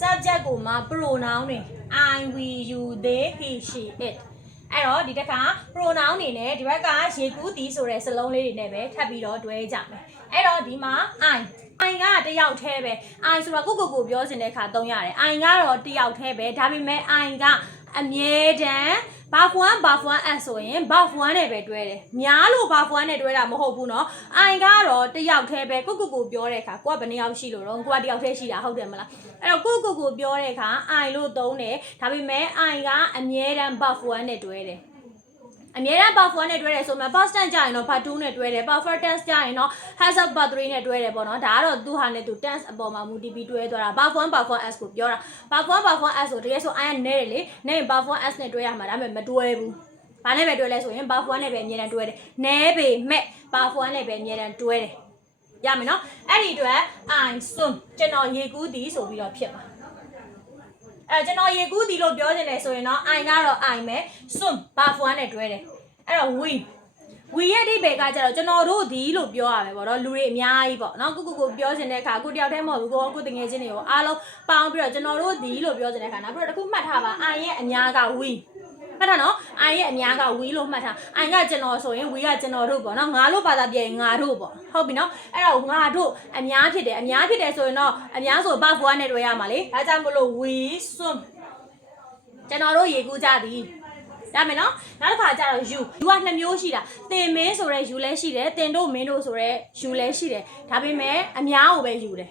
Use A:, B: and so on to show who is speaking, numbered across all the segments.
A: subject ကိုမှ pronoun တွေ I we you they he she it အဲ့တော့ဒီတစ်ခါ pronoun နေနဲ့ဒီဘက်ကရေကူးသည်ဆိုတဲ့စလုံးလေးတွေနဲ့ပဲထပ်ပြီးတော့တွဲကြမယ်အဲ့တော့ဒီမှာ I I ကတယောက်တည်းပဲ I ဆိုတာကိုကိုကိုပြောစင်တဲ့ခါသုံးရတယ် I ကတော့တယောက်တည်းပဲဒါပေမဲ့ I ကအမြဲတမ်း buff 1 buff 1 s ဆိုရင် buff 1နဲ့ပဲတွဲတယ်များလို့ buff 1နဲ့တွဲတာမဟုတ်ဘူးเนาะ I ကတော့တယောက်တည်းပဲကိုကိုကိုပြောတဲ့အခါကိုကဘယ်နှယောက်ရှိလို့တော့ကိုကတယောက်တည်းရှိတာဟုတ်တယ်မလားအဲ့တော့ကိုကိုကိုပြောတဲ့အခါ I လို့သုံးတယ်ဒါပေမဲ့ I ကအမြဲတမ်း buff 1နဲ့တွဲတယ် အမြဲတမ်း buff 1နဲ့တွဲတယ်ဆိုမှ past tense ကြရင်တော့ part 2နဲ့တွဲတယ် perfect tense ကြရင်တော့ has of part 3နဲ့တွဲတယ်ပေါ့နော်ဒါကတော့သူဟာနဲ့သူ tense အပေါ်မှာ multi ပြီးတွဲသွားတာ buff 1 buff 1 s ကိုပြောတာ buff 1 buff 1 s ဆိုတကယ်ဆို i ကနဲတယ်လေနဲရင် buff 1 s နဲ့တွဲရမှာဒါပေမဲ့မတွဲဘူးဘာနဲ့ပဲတွဲလဲဆိုရင် buff 1နဲ့ပဲအမြဲတမ်းတွဲတယ်နဲပေမဲ့ buff 1နဲ့ပဲအမြဲတမ်းတွဲတယ်ရမယ်နော်အဲ့ဒီအတွက် i swim ကျွန်တော်ရေကူးသည်ဆိုပြီးတော့ဖြစ်ပါ အဲကျွန်တော်ရေကူးသည်လို့ပြောချင်တယ်ဆိုရင်တော့ i ကတော့ i ပဲ swim buff 1နဲ့တွဲတယ်အဲ့တော့ we ဝီရဲ့အဓိပ္ပာယ်ကကြတော့ကျွန်တော်တို့ဒီလို့ပြောရမယ်ပေါ့နော်လူတွေအများကြီးပေါ့နော်ကိုကိုကိုပြောချင်တဲ့အခါကိုတယောက်တည်းမဟုတ်ဘူးကိုကိုတငယ်ချင်းတွေကိုအားလုံးပေါင်းပြီးတော့ကျွန်တော်တို့ဒီလို့ပြောချင်တဲ့အခါနောက်ပြီးတော့တစ်ခုမှတ်ထားပါအိုင်ရဲ့အများကဝီ မှတ်ထားနော်အိုင်ရဲ့အများကဝီလို့မှတ်ထားအိုင်ကကျွန်တော်ဆိုရင်ဝီကကျွန်တော်တို့ပေါ့နော်ငါလို့ဘာသာပြန်ရင်ငါတို့ပေါ့ဟုတ်ပြီနော်အဲ့တော့ငါတို့အများဖြစ်တယ်အများဖြစ်တယ်ဆိုရင်တော့အများဆိုဘာဖွားနဲ့တွေ့ရမှာလေဒါကြောင့်မလို့ we swim ကျွန်တော်တို့ရေကူးကြသည်ရမယ်နော်နောက်တစ်ခါကျတော့ you you ကနှစ်မျိုးရှိတာတင်မင်းဆိုတဲ့ you လည်းရှိတယ်တင်တို့မင်းတို့ဆိုတဲ့ you လည်းရှိတယ်ဒါပေမဲ့အများကိုပဲယူတယ်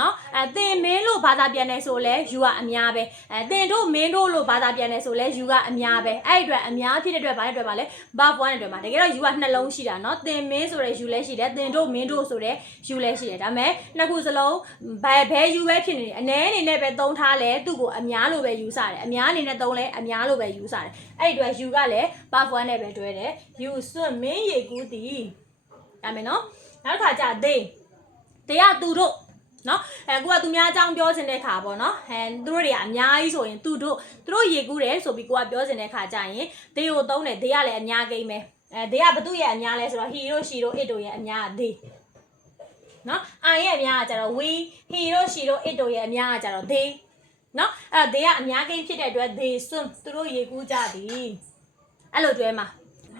A: နော်အဲတင်မင်းလို့ဘာသာပြန်နေဆိုလဲ you ကအများပဲအဲတင်တို့မင်းတို့လို့ဘာသာပြန်နေဆိုလဲ you ကအများပဲအဲ့ဒီအတွက်အများဖြစ်တဲ့အတွက်ဘာလဲအတွက်ပါလဲ verb 1တဲ့အတွက်မှာတကယ်တော့ you ကနှလုံးရှိတာနော်တင်မင်းဆိုတဲ့ you လည်းရှိတယ်တင်တို့မင်းတို့ဆိုတဲ့ you လည်းရှိတယ်ဒါပေမဲ့နှစ်ခုစလုံးဘယ်ဘယ် you ပဲဖြစ်နေတယ်အနည်းအနေနဲ့ပဲသုံးထားလဲသူ့ကိုအများလို့ပဲယူဆတယ်အများအနေနဲ့သုံးလဲအများလို့ပဲယူဆတယ်အဲ့ဒီအတွက် you ကလည်း verb 1နဲ့ပဲတွဲတယ် you swim မင်းရေကူးသည်ဒါမယ်နော်နောက်တစ်ခါကျ they they ကသူတို့ နော်အဲကိုကသူများအကြောင်းပြောချင်တဲ့ခါပေါ့နော်အဲသူတို့တွေကအများကြီးဆိုရင်သူတို့သူတို့ရေကူးတယ်ဆိုပြီးကိုကပြောချင်တဲ့ခါကျရင် they ကိုသုံးတယ် they ကလည်းအများကိန်းပဲအဲ they ကဘသူရဲ့အများလဲဆိုတော့ he တို့ she တို့ it တို့ရဲ့အများက they နော် I ရဲ့အများကကြတော့ we he တို့ she တို့ it တို့ရဲ့အများကကြတော့ they နော်အဲ့ they ကအများကိန်းဖြစ်တဲ့အတွက် they swim သူတို့ရေကူးကြသည်အဲ့လိုတွဲမှာ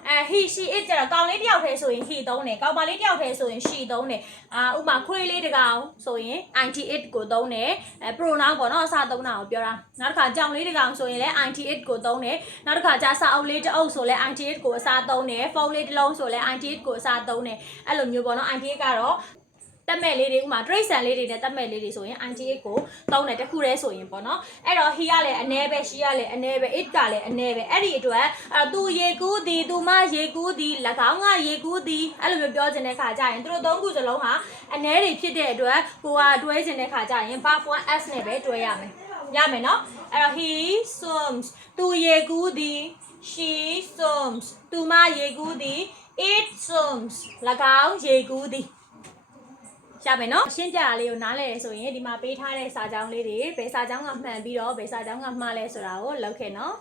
A: အဲ he she it ကြတော့ကောင်လေးတယောက်တည်းဆိုရင် he သုံးတယ်ကောင်မလေးတယောက်တည်းဆိုရင် she သုံးတယ်အာဥပမာခွေးလေးတစ်ကောင်ဆိုရင် it it ကိုသုံးတယ်အဲ pronoun ပေါ့နော်အစားသုံးတာကိုပြောတာနောက်တစ်ခါကြောင်လေးတစ်ကောင်ဆိုရင်လည်း it it ကိုသုံးတယ်နောက်တစ်ခါကြာစာအုပ်လေးတစ်အုပ်ဆိုလည်း it it ကိုအစားသုံးတယ်ဖုန်းလေးတစ်လုံးဆိုလည်း it it ကိုအစားသုံးတယ်အဲ့လိုမျိုးပေါ့နော် it it ကတော့ တက်မဲ့လေးတွေဥမာ trace ဆန်လေးတွေနဲ့တက်မဲ့လေးတွေဆိုရင် ITA ကိုတောင်းတယ်တစ်ခုတည်းဆိုရင်ပေါ့နော်အဲ့တော့ he ကလည်းအ ਨੇ ပဲ she ကလည်းအ ਨੇ ပဲ it ကလည်းအ ਨੇ ပဲအဲ့ဒီအတွက်အဲ့သူရေကူးသည်သူမရေကူးသည်၎င်းကရေကူးသည်အဲ့လိုမျိုးပြောချင်တဲ့ခါကျရင်သူတို့သုံးခုစလုံးဟာအ ਨੇ တွေဖြစ်တဲ့အတွက်ကိုကတွဲချင်တဲ့ခါကျရင် verb 1 s နဲ့ပဲတွဲရမယ်ရမယ်နော်အဲ့တော့ he swims သူရေကူးသည် she swims သူမရေကူးသည် it swims ၎င်းရေကူးသည် ရမယ်နော်ရှင်းပြတာလေးကိုနားလည်ရဆိုရင်ဒီမှာပေးထားတဲ့စာကြောင်းလေးတွေဘယ်စာကြောင်းကမှန်ပြီးတော့ဘယ်စာကြောင်းကမှားလဲဆိုတာကိုလောက်ခဲ့နော်